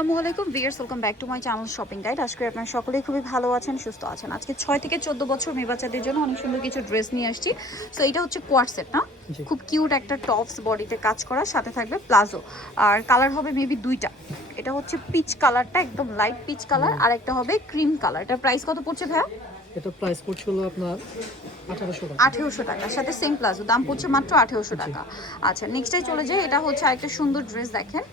আসসালামু আলাইকুম viewers, welcome back to my channel shopping guide. আশা করি আপনারা সকলেই খুবই ভালো আছেন, সুস্থ আছেন। আজকে 6 থেকে 14 বছর মেয়ে বাচ্চাদের জন্য অনেক সুন্দর কিছু ড্রেস নিয়ে আসছি। সো এটা হচ্ছে কোয়ার্ড সেট না, খুব কিউট একটা টপস বডিতে কাজ করা, সাথে থাকবে প্লাজো। আর কালার হবে মেবি দুইটা। এটা হচ্ছে পিচ কালারটা, একদম লাইট পিচ কালার, আর একটা হবে ক্রিম কালার। এটার প্রাইস কত পড়ছে ভাইয়া? এটা প্রাইস পড়ছিল আপনার 1800 টাকা। 1800 টাকা, সাথে সেম প্লাজো, দাম পড়ছে মাত্র 1800 টাকা। আচ্ছা, নেক্সটে চলে যাই। এটা হচ্ছে আরেকটা সুন্দর ড্রেস, দেখেন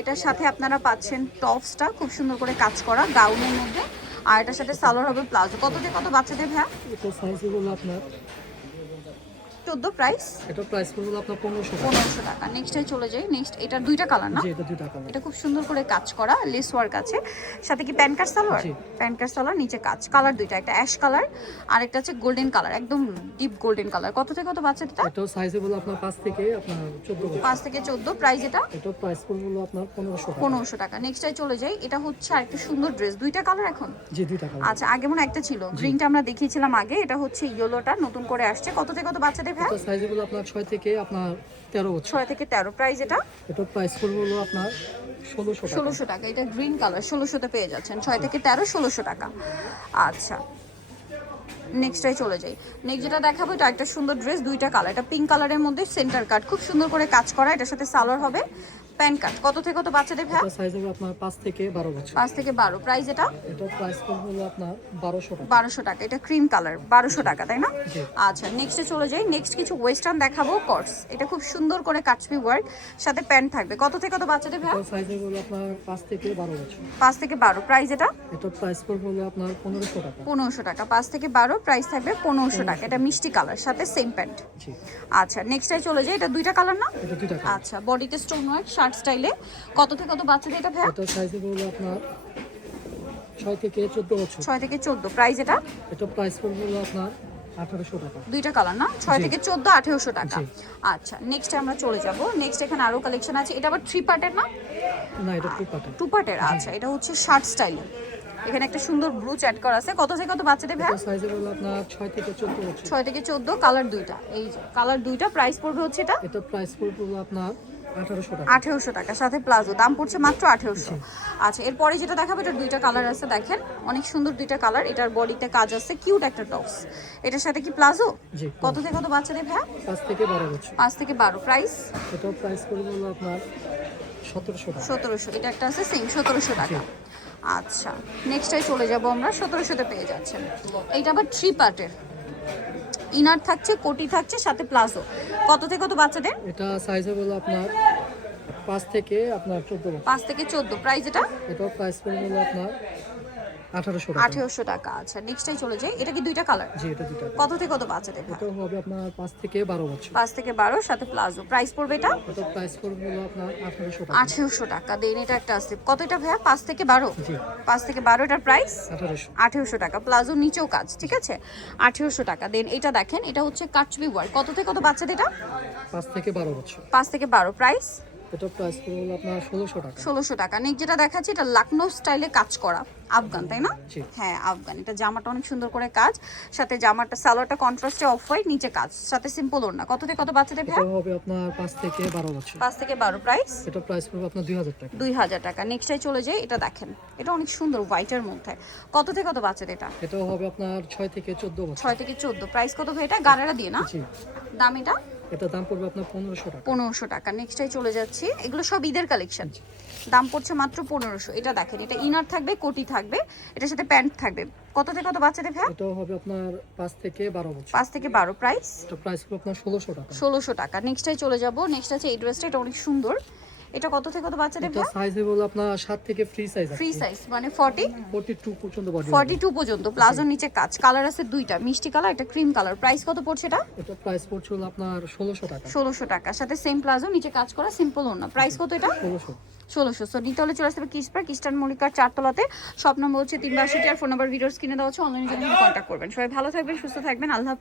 এটার সাথে আপনারা পাচ্ছেন টপসটা খুব সুন্দর করে কাজ করা গাউনের মধ্যে, আর এটার সাথে সালোয়ার হবে প্লাজো। কত থেকে কত বাচ্চাদের ভাইয়া? এটা সাইজ হলো আপনার 14 প্রাইস। এটা প্রাইস পড়লো আপনার 1500 টাকা। 1500 টাকা। নেক্সটে চলে যাই। নেক্সট এটার দুইটা কালার না? জি, এটা দুইটা কালার। এটা খুব সুন্দর করে কাজ করা লেস ওয়ার্ক আছে, সাথে কি প্যান্ট কাট সালোয়ার? জি। প্যান্ট কাট সালোয়ার, নিচে কাজ। কালার দুইটা, একটা অ্যাশ কালার আর একটা হচ্ছে গোল্ডেন কালার, একদম ডিপ গোল্ডেন কালার। কত থেকে কত বাচ্চাটা? এটাও সাইজ হলো আপনার 5 থেকে আপনার 14 5 থেকে 14 প্রাইস। এটা এটা প্রাইস পড়লো আপনার 1500 টাকা। 1500 টাকা। নেক্সটে চলে যাই। এটা হচ্ছে আরেকটা সুন্দর ড্রেস, দুইটা কালার এখন। জি, দুইটা কালার। আচ্ছা, আগে মনে একটা ছিল, গ্রিনটা আমরা দেখিয়েছিলাম আগে। এটা হচ্ছে ইয়েলোটা নতুন করে আসছে। কত থেকে কত বাচ্চাদের ভাই? এটা সাইজ হলো আপনার 6 থেকে আপনার 13 বছর। 6 থেকে 13 প্রাইস। এটা এটা প্রাইস পড়লো আপনার 1600 টাকা। 1600 টাকা। এটা গ্রিন কালার, 1600 তে পেয়ে যাচ্ছেন। 6 থেকে 13 1600 টাকা। আচ্ছা, নেক্সটটাই চলে যাই। নেক্সট যেটা দেখাবো, এটা একটা সুন্দর ড্রেস, দুইটা কালার। এটা পিঙ্ক কালারের মধ্যে সেন্টার কাট, খুব সুন্দর করে কাজ করা। এটার সাথে সালোয়ার হবে প্যান্ট কাট। কত থেকে কত বাচ্চাদের ভাই? এটা সাইজ হলো আপনার 5 থেকে 12 বছর। 5 থেকে 12 প্রাইস। এটা এটা প্রাইস পড়লো আপনার 1200 টাকা। 1200 টাকা। এটা ক্রিম কালার, 1200 টাকা, তাই না? জি। আচ্ছা, নেক্সটে চলে যাই। নেক্সট কিছু ওয়েস্টার্ন দেখাবো, কটস। এটা খুব সুন্দর করে কাটছবি ওয়ার্ক, সাথে প্যান্ট থাকবে। কত থেকে কত বাচ্চাদের ভাই? এটা সাইজ হলো আপনার 5 থেকে 12 বছর। 5 থেকে 12 প্রাইস। এটা এটা প্রাইস পড়লো আপনার 1500 টাকা। 1500 টাকা। 5 থেকে 12 প্রাইস থাকবে 1500 টাকা। এটা মিষ্টি কালার, সাথে সেম প্যান্ট। জি। আচ্ছা, নেক্সটে চলে যাই। এটা দুইটা কালার না? এটা দুইটা কালার। আচ্ছা, বডিতে স্টোন ওয়ার্ক, শার্ট স্টাইলে। কত থেকে কত বাচ্চাদের এটা ভাই? এটা সাইজ হলো আপনার 6 থেকে 14 বছর। 6 থেকে 14 প্রাইস। এটা এটা প্রাইস পড়বে আপনার 1800 টাকা। দুইটা কালার না? 6 জি। থেকে 14 1800 টাকা। জি। আচ্ছা, নেক্সটে আমরা চলে যাব। নেক্সট এখানে আরো কালেকশন আছে। এটা আবার 3 পার্টের না? না, এটা টু পার্টের। 2 পার্টের। আচ্ছা, এটা হচ্ছে শার্ট স্টাইলে। এখানে একটা সুন্দর ব্লু চ্যাট করা আছে। কত থেকে কত বাচ্চাদের ভাই? এটা সাইজ হলো আপনার 6 থেকে 14 বছর। 6 থেকে 14, কালার দুইটা। এই যে কালার দুইটা, প্রাইস পড়বে হচ্ছে এটা এটা প্রাইস পড়বে আপনার 1800 টাকা। 1800 টাকা, সাথে প্লাজো, দাম পড়ছে মাত্র 1800। আচ্ছা, এরপরে যেটা দেখাবো, এটা দুইটা কালার আছে, দেখেন অনেক সুন্দর দুইটা কালার। এটার বডিতে কাজ আছে, কিউট একটা টপস। এটার সাথে কি প্লাজো? জি। কত থেকে কত বাচ্চাদের ভাই? 5 থেকে 12 বছর। 5 থেকে 12 প্রাইস। এটা প্রাইস পড়বে আপনার 1700 টাকা। 1700। এটা একটা আছে সেম 1700 টাকা। আচ্ছা, নেক্সটটাই চলে যাব আমরা। 1700-তে পেয়ে যাচ্ছেন। এইটা আবার 3 পার্টের, ইনার থাকছে, কোটি থাকছে, সাথে প্লাজো। কত থেকে কত বাচ্চাদের? এটা সাইজ হলো আপনার 5 থেকে আপনার 14 বছর। 5 থেকে 14 প্রাইস। এটা এটা প্রাইস পড়বে আপনার 1800 টাকা। 1800 টাকা। আচ্ছা, নেক্সটটাই চলে যাই। এটা কি দুইটা কালার? জি, এটা দুইটা। কত থেকে কত বাচ্চাদের? এটা হবে আপনার 5 থেকে 12 বছর। 5 থেকে 12, সাথে প্লাজো। প্রাইস পড়বে এটা এটা প্রাইস পড়বে আপনার 1800 টাকা। 1800 টাকা। দেন এটা একটা আছে, কত এটা ভাইয়া? 5 থেকে 12। জি। 5 থেকে 12, এটার প্রাইস 1800। 1800 টাকা। প্লাজো নিচেও কাজ, ঠিক আছে? 1800 টাকা। দেন এটা দেখেন, এটা হচ্ছে কাটছবি ওয়ার্ক। কত থেকে কত বাচ্চাদের এটা? 5 থেকে 12 বছর। 5 থেকে 12 প্রাইস এটা প্রাইস পড়বে আপনার 1600 টাকা। 1600 টাকা। নেক্সট যেটা দেখাচ্ছি, এটা লাকনো স্টাইলে কাজ করা, আফগান, তাই না? জি। হ্যাঁ, আফগান। এটা জামাটা অনেক সুন্দর করে কাজ, সাথে জামাটা সালোয়ারটা কন্ট্রাস্টে অফ হোয়াইট, নিচে কাজ, সাথে সিম্পল ওড়না। কত থেকে কত বাচ্চাদের ভাই? এটা হবে আপনার 5 থেকে 12 বছর। 5 থেকে 12 প্রাইস এটা প্রাইস পড়বে আপনার 2000 টাকা। 2000 টাকা। নেক্সটটাই চলে যাই। এটা দেখেন, এটা অনেক সুন্দর হোয়াইটের মধ্যে। কত থেকে কত বাচ্চাদের এটা? এটা হবে আপনার 6 থেকে 14 বছর। 6 থেকে 14 প্রাইস কত ভাই? এটা গাড়ারা দিয়ে না? জি। দাম এটা এটা দাম পড়বে আপনার 1500 টাকা। 1500 টাকা। নেক্সটটাই চলে যাচ্ছি। এগুলো সব ঈদের কালেকশন, দাম পড়ছে মাত্র 1500। এটা দেখেন, এটা ইনার থাকবে, কোটি থাকবে, এটার সাথে প্যান্ট থাকবে। কত থেকে কত বাচ্চাদের ভাই? এটা হবে আপনার 5 থেকে 12 বছর। 5 থেকে 12 প্রাইস এটা প্রাইস পড়বে আপনার 1600 টাকা। 1600 টাকা। নেক্সটটাই চলে যাব। নেক্সট আছে এই ড্রেসটা, এটা অনেক সুন্দর। এটা কত থেকে কত বাচ্চাদের এটা ভাই? সাইজ হলো আপনার 7 থেকে ফ্রি সাইজ আছে। ফ্রি সাইজ মানে 40 42 পর্যন্ত বডি। 42 পর্যন্ত। প্লাজোর নিচে কাজ। কালার আছে দুইটা, মিষ্টি কালার, একটা ক্রিম কালার। প্রাইস কত পড়ছে এটা? এটা প্রাইস পড়ছে হলো আপনার 1600 টাকা। 1600 টাকা, সাথে সেম প্লাজো, নিচে কাজ করা, সিম্পল ওড়না। প্রাইস কত এটা? 1600। 1600। সো নিতে হলে চলে আসতে হবে কিসপার, খ্রিস্টান মল্লিকার 4 তলাতে। শপ নম্বর হচ্ছে 382, আর ফোন নাম্বার ভিডিওস কিনে দেওয়া হচ্ছে। অনলাইনে জন্য কন্ট্যাক্ট করবেন। সবাই ভালো থাকবেন, সুস্থ থাকবেন। আল্লাহ।